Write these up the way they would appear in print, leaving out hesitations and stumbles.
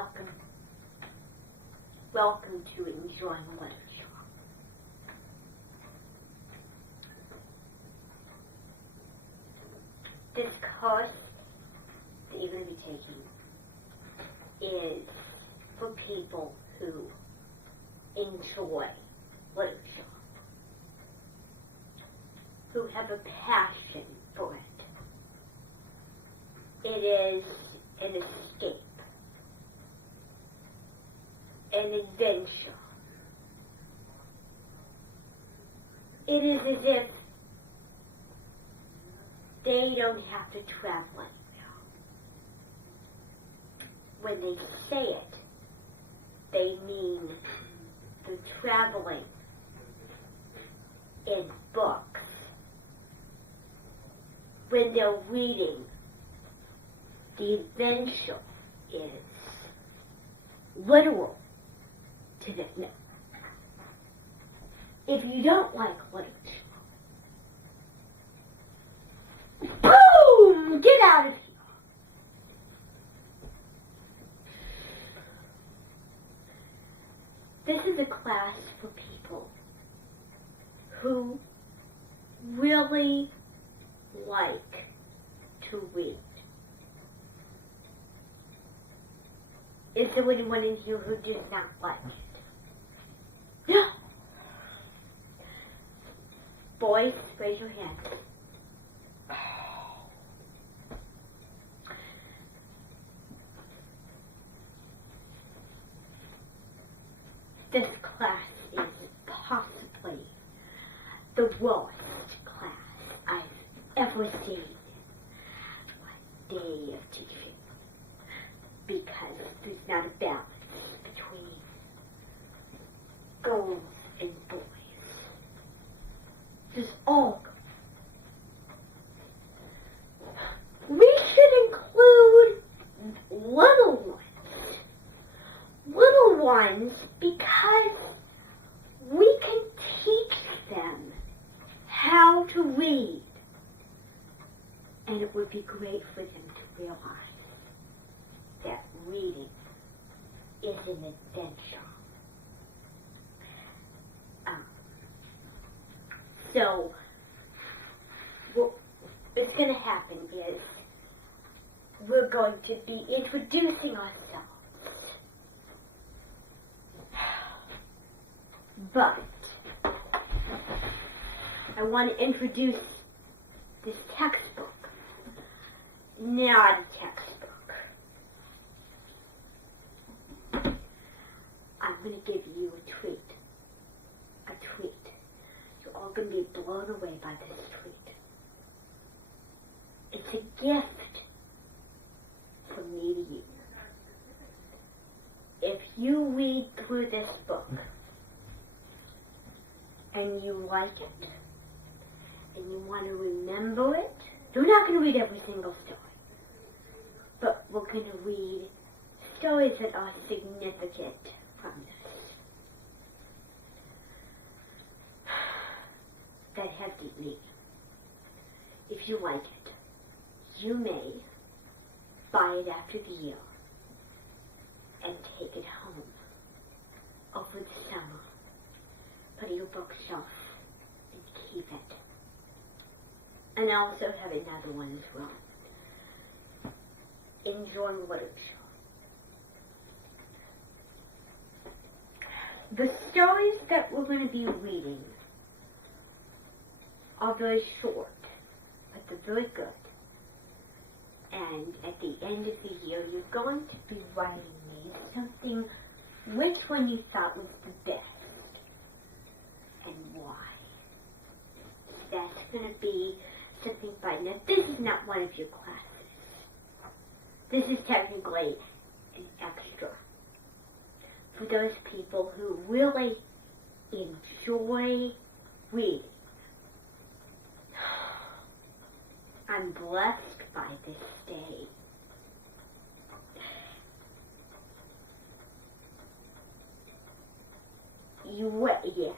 welcome. Welcome to Enjoying Literature. This course that you're going to be taking is for people who enjoy literature, who have a passion for it. It is an escape, an adventure. It is as if they don't have to travel anywhere. When they say it, they mean the traveling in books. When they're reading, the adventure is literal to them. No. If you don't like literature, boom! Get out of here. This is a class for people who really like to read. Is there anyone in here who does not like it? No. Boys, raise your hand. This class is possibly the worst class I've ever seen. One day of teaching. Because there's not a balance between girls and boys. There's all girls. We should include little ones. Little ones because we can teach them how to read. And it would be great for them to realize that reading is an adventure. So, what's going to happen is we're going to be introducing ourselves. But I want to introduce this textbook. Not a textbook. I'm going to give you a treat. A treat. You're all going to be blown away by this treat. It's a gift from me to you. If you read through this book and you like it and you want to remember it, you're not going to read every single story. But we're going to read stories that are significant from this, that have deep meaning. If you like it, you may buy it after the year and take it home over the summer, put it in your bookshelf and keep it. And I also have another one as well. Enjoying Literature. The stories that we're going to be reading are very short, but they're very good. And at the end of the year, you're going to be writing me something, which one you thought was the best, and why. That's going to be something by now. This is not one of your classes. This is technically an extra for those people who really enjoy reading. I'm blessed by this day. Yes.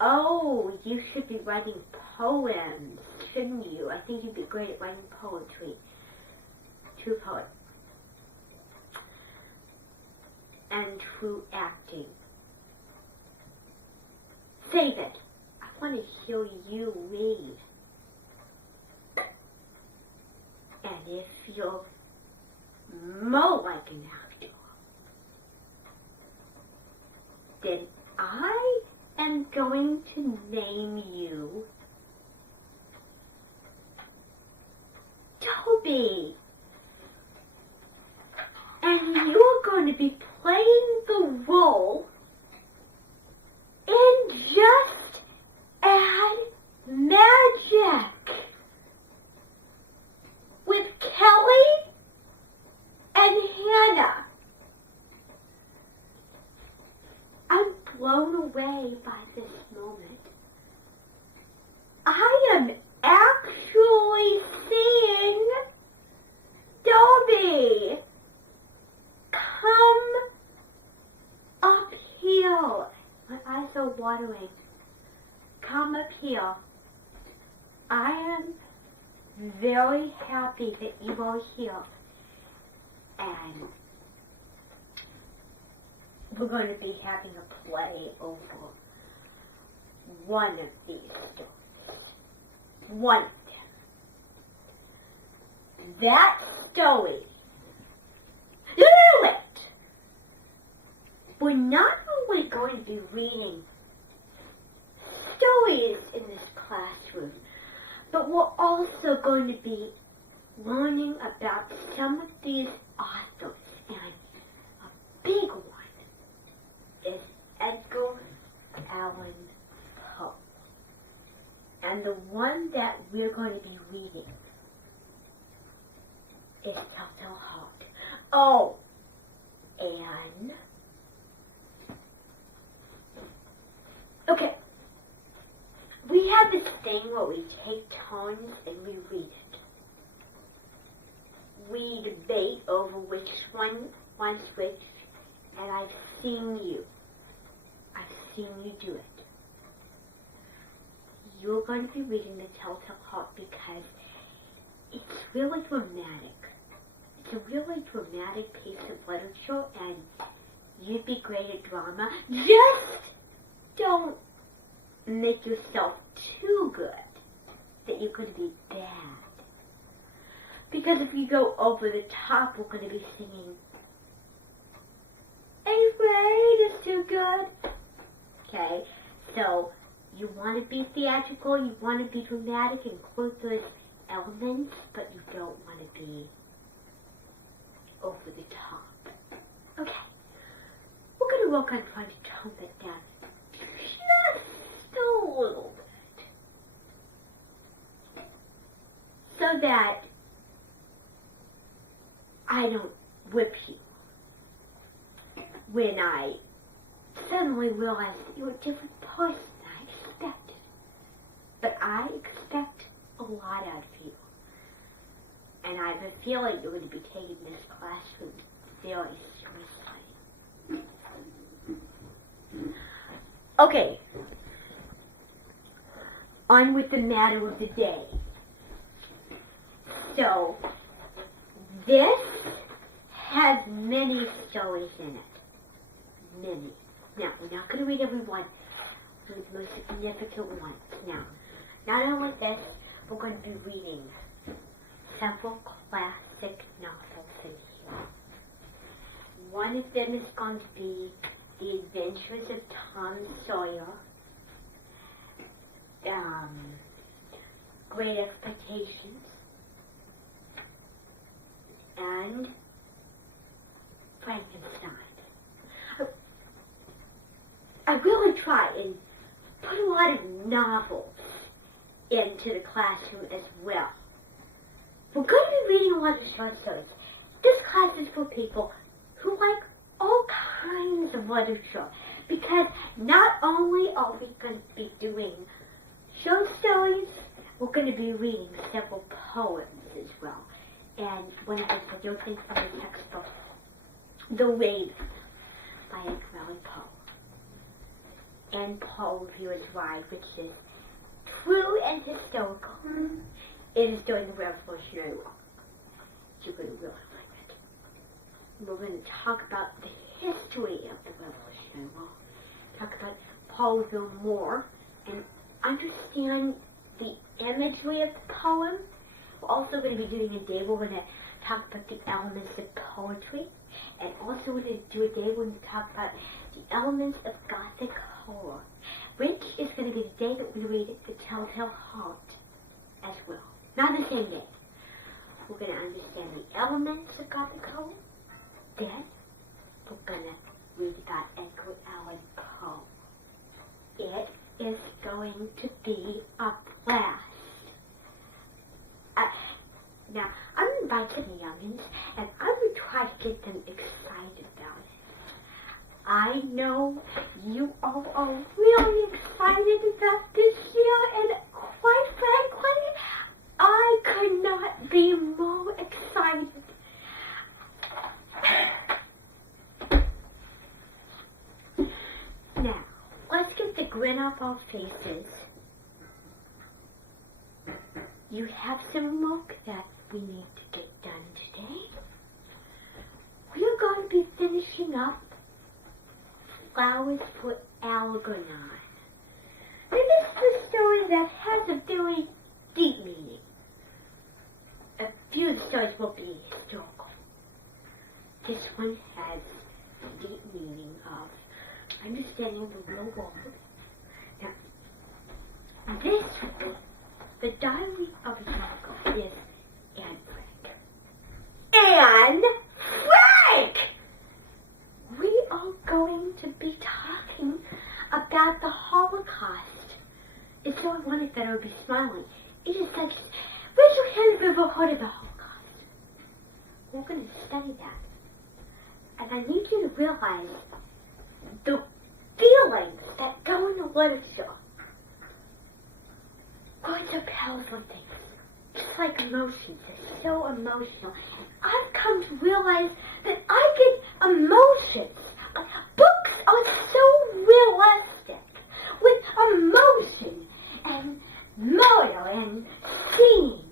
Oh, you should be writing poems, shouldn't you? I think you'd be great at writing poetry. True poet. And true acting. Save it. I want to hear you read. And if you're more like an actor, then I am going to name you Toby. And you're going to be playing the role in Just Add Magic with Kelly and Hannah. I'm blown away by this moment. I am actually seeing Dobby. Come up here. My eyes are watering. Come up here. I am very happy that you are here. And we're going to be having a play over one of these stories. One of them. That story. Wait! We're not only going to be reading stories in this classroom, but we're also going to be learning about some of these authors. And a big one is Edgar Allan Poe. And the one that we're going to be reading is Telltale Heart. Oh, and okay, we have this thing where we take turns and we read it. We debate over which one wants which, and I've seen you do it. You're going to be reading the Telltale Heart because it's really dramatic. It's a really dramatic piece of literature, and you'd be great at drama. Just don't make yourself too good that you're going to be bad. Because if you go over the top, we're going to be singing, "Afraid is too good." Okay, so you want to be theatrical, you want to be dramatic, include those elements, but you don't want to be over the top. Okay, we're going to work on trying to tone it down just a little bit, so that I don't whip you when I suddenly realize that you're a different person than I expected. But I expect a lot out of you. And I have a feeling you're going to be taking this classroom very seriously. Okay. On with the matter of the day. So, this has many stories in it. Many. Now, we're not going to read every one. We're the most significant ones. Now, not only this, we're going to be reading several classic novels in here. One of them is going to be The Adventures of Tom Sawyer, Great Expectations, and Frankenstein. I really try and put a lot of novels into the classroom as well. We're going to be reading a lot of short stories. This class is for people who like all kinds of literature, because not only are we going to be doing short stories, we're going to be reading several poems as well. And one of the favorite things from the textbook, The Raven by Edgar Allan Poe. And Poe Viewers Ride, which is true and historical. it is during the Revolutionary War. You're going to really like it. We're going to talk about the history of the Revolutionary War, talk about Paul more, and understand the imagery of the poem. We're also going to be doing a day where we're going to talk about the elements of poetry, and also we're going to do a day when we talk about the elements of Gothic horror, which is going to be the day that we read The Telltale Heart as well. Not the same day. We're going to understand the elements of Gothic horror. Then we're going to read about Edgar Allan Poe. It is going to be a blast. Now, I'm inviting the youngins, and I'm going to try to get them excited about it. I know you all are really excited about this year, and quite frankly, I could not be more excited. Now, let's get the grin off our faces. You have some work that we need to get done today. We are going to be finishing up Flowers for Algernon. And this is a story that has a very deep meaning. A few of the stories will be historical. This one has a deep meaning of understanding the real world. Now, this the Diary of a Young Girl is Anne Frank. Anne Frank! We are going to be talking about the Holocaust. It's so ironic that I would be smiling. It is like, raise your hand if you've ever heard of the Holocaust. We're going to study that. And I need you to realize the feelings that go in the literature. Words are powerful things. Just like emotions, they're so emotional. And I've come to realize that I get emotions. Books are so realistic, with emotion and murder and scene.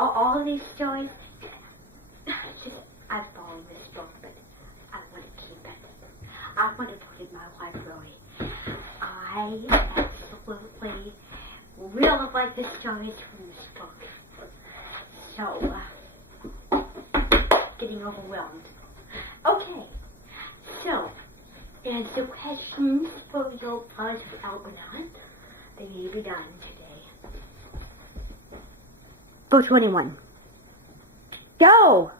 All these stories, I've followed this book, but I want to keep it. I want to put it in my library. I absolutely really like the stories from this book. So, getting overwhelmed. Okay, so, answer questions for your Flowers for Algernon. They need to be done today. Book 21. Go!